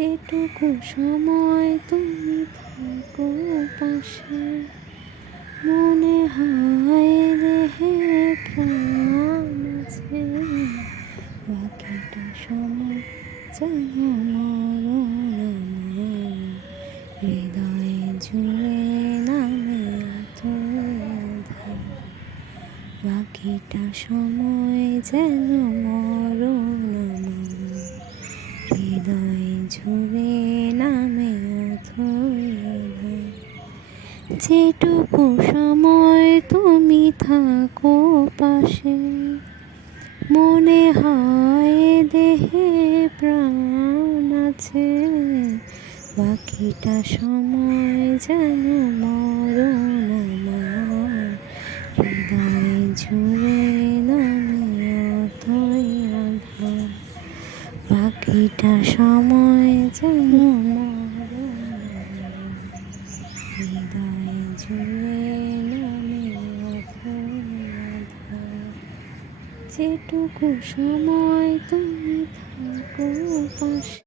যেটুকু সময় তুমি থাকো পাশে, মনে হয় দেহে প্রাণ আছে। বাকিটা সময় যেন মরণ আমার, হৃদয়ে ঝুলে নামে অথই। বাকিটা সময় যেন মরণ আমার, হৃদয়ে ঝুলে নামে অথই। যেটুকু সময় তুমি থাকো পাশে, মনে হয় দেহে প্রাণ আছে। বাকিটা সময় যেন মরণ আমার, হৃদয়ে ঝুলে নামে অথই আঁধার। বাকিটা সময় যেন মরণ আমার, হৃদয়ে ঝুলে নামে অথই আঁধার। যেটুকু সময় তুমি থাকো পাশে।